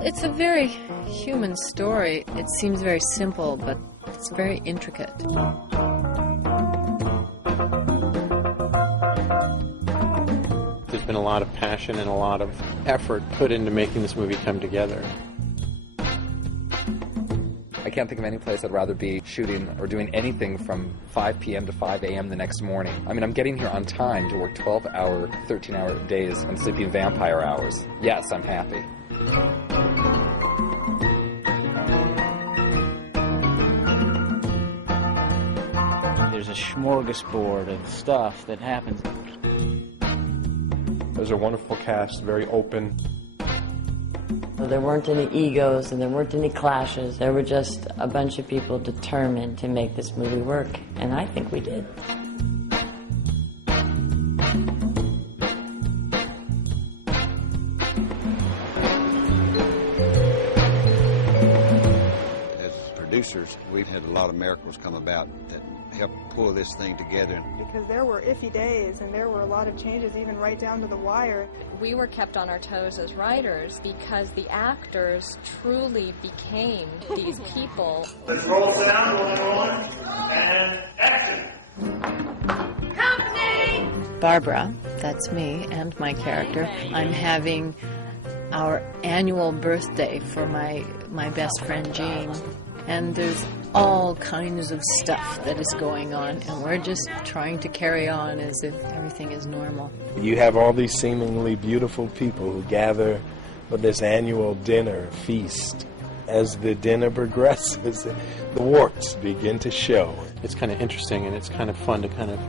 It's a very human story. It seems very simple, but it's very intricate. There's been a lot of passion and a lot of effort put into making this movie come together. I can't think of any place I'd rather be shooting or doing anything from 5 p.m. to 5 a.m. the next morning. I mean, I'm getting here on time to work 12-hour, 13-hour days and sleeping vampire hours. Yes, I'm happy. There's a smorgasbord of stuff that happens. There's a wonderful cast, very open. There weren't any egos and there weren't any clashes. There were just a bunch of people determined to make this movie work, and I think we did. As producers, we've had a lot of miracles come about that help pull this thing together. Because there were iffy days and there were a lot of changes, even right down to the wire. We were kept on our toes as writers because the actors truly became these people. Let's roll sound, rolling, and action! Company! Barbara, that's me and my character. I'm having our annual birthday for my best friend Jean. And there's all kinds of stuff that is going on, and we're just trying to carry on as if everything is normal. You have all these seemingly beautiful people who gather for this annual dinner feast. As the dinner progresses, the warts begin to show. It's kind of interesting, and it's kind of fun to kind of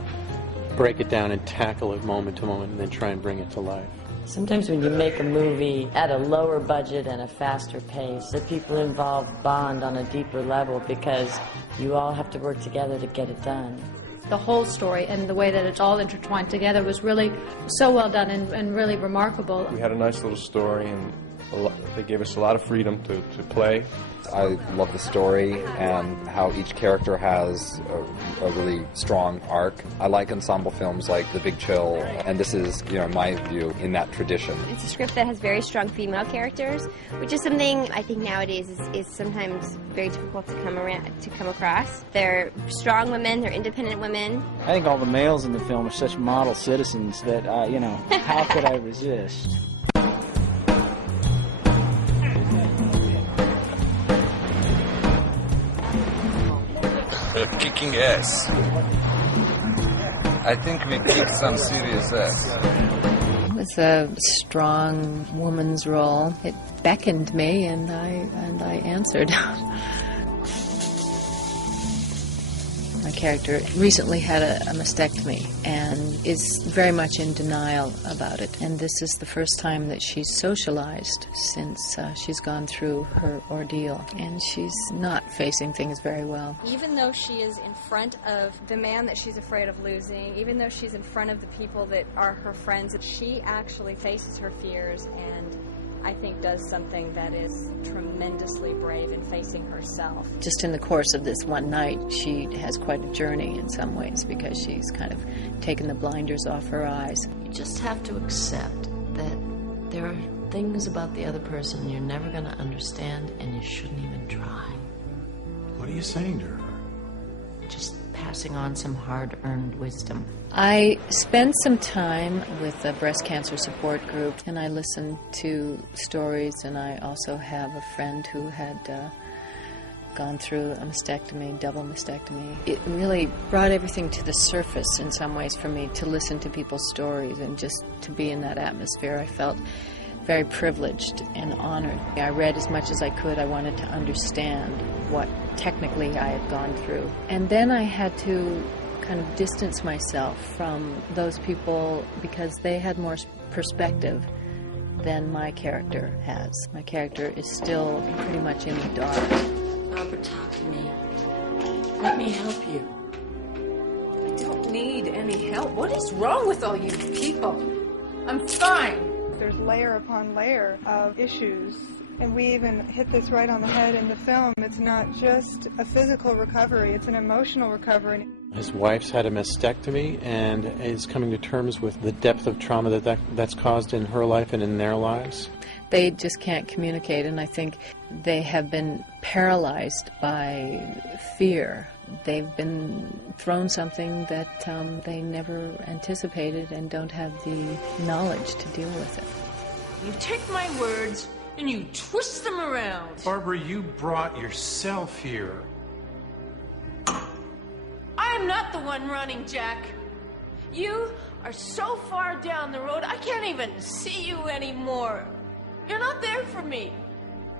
break it down and tackle it moment to moment and then try and bring it to life. Sometimes when you make a movie at a lower budget and a faster pace, the people involved bond on a deeper level because you all have to work together to get it done. The whole story and the way that it's all intertwined together was really so well done and really remarkable. We had a nice little story, and they gave us a lot of freedom to play. I love the story and how each character has a really strong arc. I like ensemble films like The Big Chill, and this is, in my view, in that tradition. It's a script that has very strong female characters, which is something I think nowadays is sometimes very difficult to come across. They're strong women, they're independent women. I think all the males in the film are such model citizens that, how could I resist? Kicking ass. I think we kicked some serious ass. It was a strong woman's role. It beckoned me, and I answered. My character recently had a mastectomy and is very much in denial about it. And this is the first time that she's socialized since she's gone through her ordeal. And she's not facing things very well. Even though she is in front of the man that she's afraid of losing, even though she's in front of the people that are her friends, she actually faces her fears and I think does something that is tremendously brave in facing herself. Just in the course of this one night, she has quite a journey in some ways because she's kind of taken the blinders off her eyes. You just have to accept that there are things about the other person you're never going to understand, and you shouldn't even try. What are you saying to her? Just passing on some hard-earned wisdom. I spend some time with a breast cancer support group, and I listen to stories, and I also have a friend who had gone through a mastectomy, double mastectomy. It really brought everything to the surface in some ways for me to listen to people's stories and just to be in that atmosphere. I felt very privileged and honored. I read as much as I could. I wanted to understand what technically I had gone through. And then I had to kind of distance myself from those people because they had more perspective than my character has. My character is still pretty much in the dark. Robert, talk to me. Let me help you. I don't need any help. What is wrong with all you people? I'm fine. There's layer upon layer of issues And we even hit this right on the head in the film. It's not just a physical recovery, it's an emotional recovery. His wife's had a mastectomy and is coming to terms with the depth of trauma that's caused in her life and in their lives. They just can't communicate, and I think they have been paralyzed by fear. They've been thrown something that they never anticipated and don't have the knowledge to deal with it. You take my words and you twist them around. Barbara, you brought yourself here. I am not the one running, Jack. You are so far down the road, I can't even see you anymore. You're not there for me.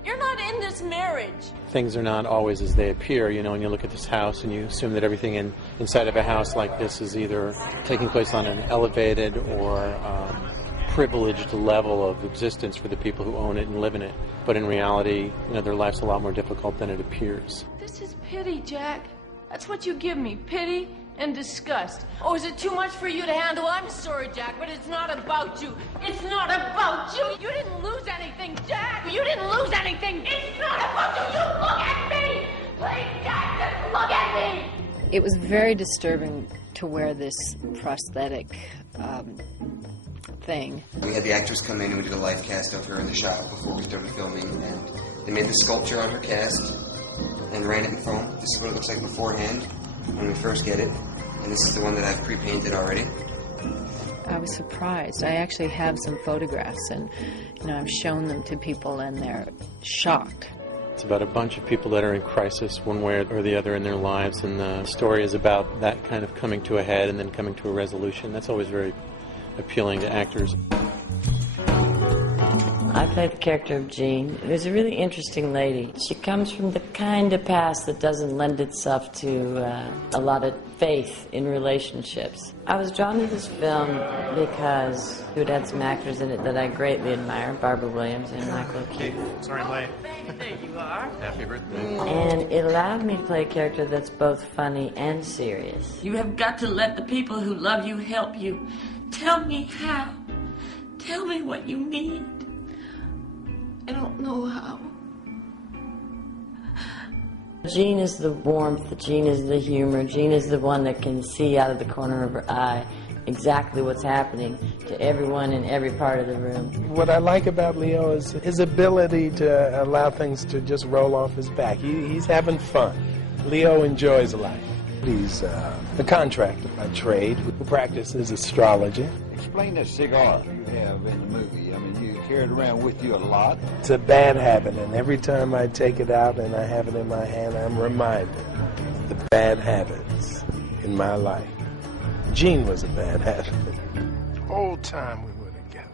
You're not in this marriage. Things are not always as they appear, you know, when you look at this house and you assume that everything inside of a house like this is either taking place on an elevated or privileged level of existence for the people who own it and live in it. But in reality, you know, their life's a lot more difficult than it appears. This is pity, Jack. That's what you give me, pity and disgust. Oh, is it too much for you to handle? I'm sorry, Jack, but it's not about you. It's not about you. You didn't lose anything, Jack. You didn't lose anything. It's not about you. You look at me. Please, Jack, just look at me. It was very disturbing to wear this prosthetic thing. We had the actors come in and we did a live cast of her in the shop before we started filming, and they made the sculpture on her cast and ran it in foam. This is what it looks like beforehand when we first get it, and this is the one that I've pre-painted already. I was surprised. I actually have some photographs, and I've shown them to people, and they're shocked. It's about a bunch of people that are in crisis one way or the other in their lives, and the story is about that kind of coming to a head and then coming to a resolution. That's always very appealing to actors. I played the character of Jean. It was a really interesting lady. She comes from the kind of past that doesn't lend itself to a lot of faith in relationships. I was drawn to this film because it had some actors in it that I greatly admire, Barbara Williams and Michael O'Keefe. Sorry I'm late. There you are. Happy birthday. And it allowed me to play a character that's both funny and serious. You have got to let the people who love you help you. Tell me how. Tell me what you need. I don't know how. Jean is the warmth, Jean is the humor, Jean is the one that can see out of the corner of her eye exactly what's happening to everyone in every part of the room. What I like about Leo is his ability to allow things to just roll off his back. He's having fun. Leo enjoys life. He's a contractor by trade who practices astrology. Explain that cigar you have in the movie. I mean, you carry it around with you a lot. It's a bad habit, and every time I take it out and I have it in my hand, I'm reminded of the bad habits in my life. Jean was a bad habit. The whole time we were together,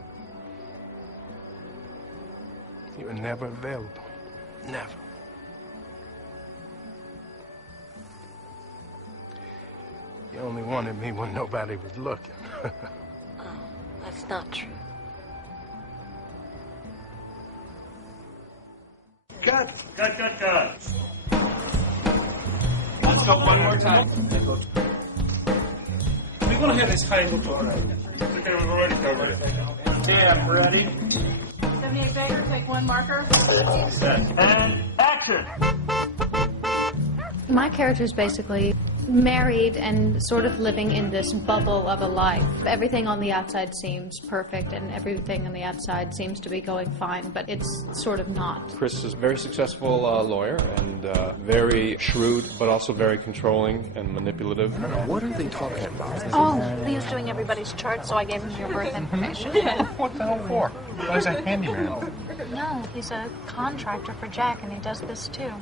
you were never available. Never. You only wanted me when nobody was looking. That's not true. Cut. Let's go one more time. We're going to have this high look all right. Okay, we've already covered it. Yeah, ready? 78 Baker, take one marker. And action! My character is basically married and sort of living in this bubble of a life. Everything on the outside seems perfect and everything on the outside seems to be going fine, but it's sort of not. Chris is a very successful lawyer and very shrewd, but also very controlling and manipulative. What are they talking about? Oh, Leo's doing everybody's chart, so I gave him your birth information. What the hell for? I was a handyman. No, he's a contractor for Jack, and he does this too.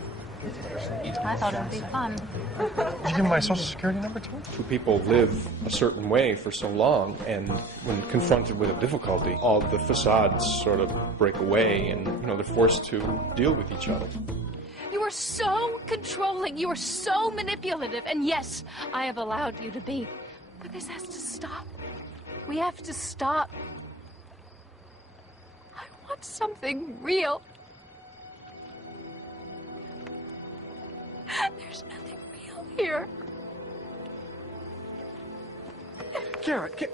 I thought it would be fun. Did you give him my social security number too? Two people live a certain way for so long, and when confronted with a difficulty, all the facades sort of break away, and they're forced to deal with each other. You are so controlling, you are so manipulative, and yes, I have allowed you to be. But this has to stop. We have to stop. I want something real. There's nothing real here. Garrett,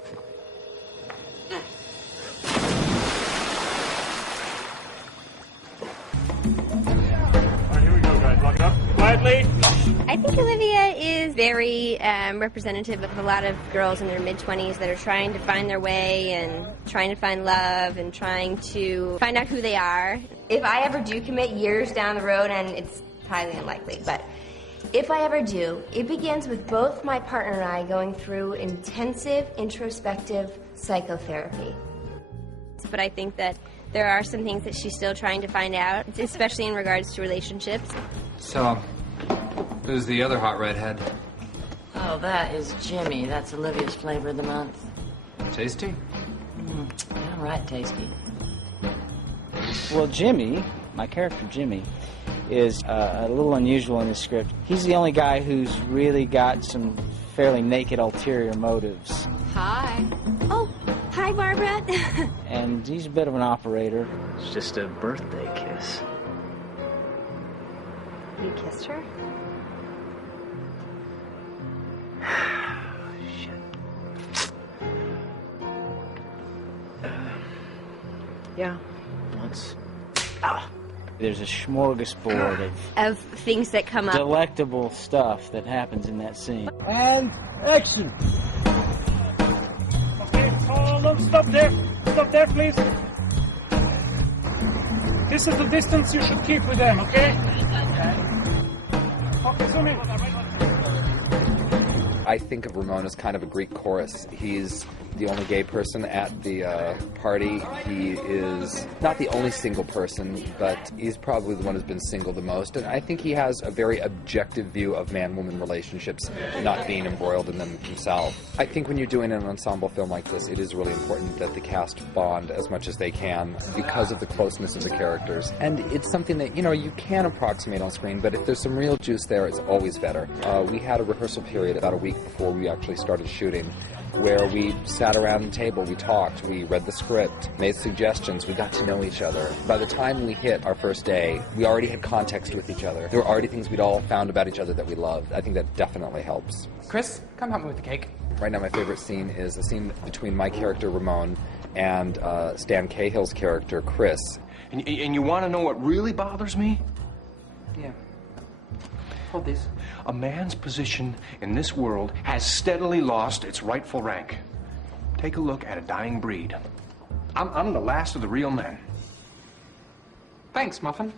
I think Olivia is very representative of a lot of girls in their mid-20s that are trying to find their way and trying to find love and trying to find out who they are. If I ever do commit years down the road, and it's highly unlikely, but if I ever do, it begins with both my partner and I going through intensive, introspective psychotherapy. But I think that there are some things that she's still trying to find out, especially in regards to relationships. So, who's the other hot redhead? Oh, that is Jimmy. That's Olivia's flavor of the month. Tasty? Downright tasty. Well, Jimmy, my character Jimmy, is a little unusual in the script. He's the only guy who's really got some fairly naked ulterior motives. Hi. Oh, hi, Barbara. And he's a bit of an operator. It's just a birthday kiss. You kissed her? Yeah. Once. There's a smorgasbord Of things that come up. delectable stuff that happens in that scene. And action. Okay, look, stop there. Stop there, please. This is the distance you should keep with them, okay? Okay, zoom in. I think of Ramon as kind of a Greek chorus. He's the only gay person at the party. He is not the only single person, but he's probably the one who's been single the most. And I think he has a very objective view of man-woman relationships, not being embroiled in them himself. I think when you're doing an ensemble film like this, it is really important that the cast bond as much as they can because of the closeness of the characters. And it's something that, you know, you can approximate on screen, but if there's some real juice there, it's always better. We had a rehearsal period about a week before we actually started shooting, where we sat around the table, we talked, we read the script, made suggestions, we got to know each other. By the time we hit our first day, we already had context with each other. There were already things we'd all found about each other that we loved. I think that definitely helps. Chris, come help me with the cake. Right now my favorite scene is a scene between my character, Ramon, and Stan Cahill's character, Chris. And you want to know what really bothers me? Yeah. Hold these. A man's position in this world has steadily lost its rightful rank. Take a look at a dying breed. I'm the last of the real men. Thanks, Muffin.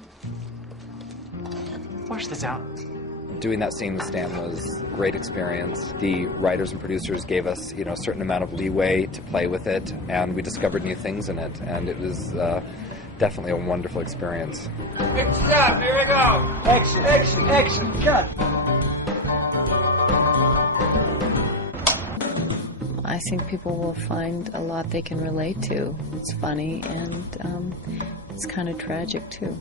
Wash this out. Doing that scene with Stan was a great experience. The writers and producers gave us, you know, a certain amount of leeway to play with it, and we discovered new things in it, and it was definitely a wonderful experience. Next step, here we go. Action, action, action, cut. I think people will find a lot they can relate to. It's funny and it's kind of tragic too.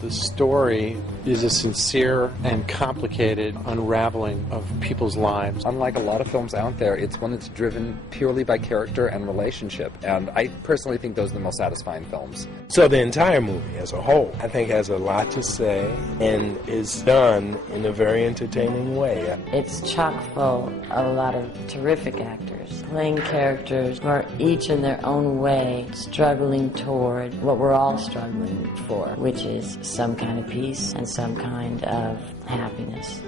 The story is a sincere and complicated unraveling of people's lives. Unlike a lot of films out there, it's one that's driven purely by character and relationship, and I personally think those are the most satisfying films. So the entire movie as a whole, I think, has a lot to say and is done in a very entertaining way. It's chock full of a lot of terrific actors playing characters who are each in their own way struggling toward what we're all struggling for, which is some kind of peace and some kind of happiness.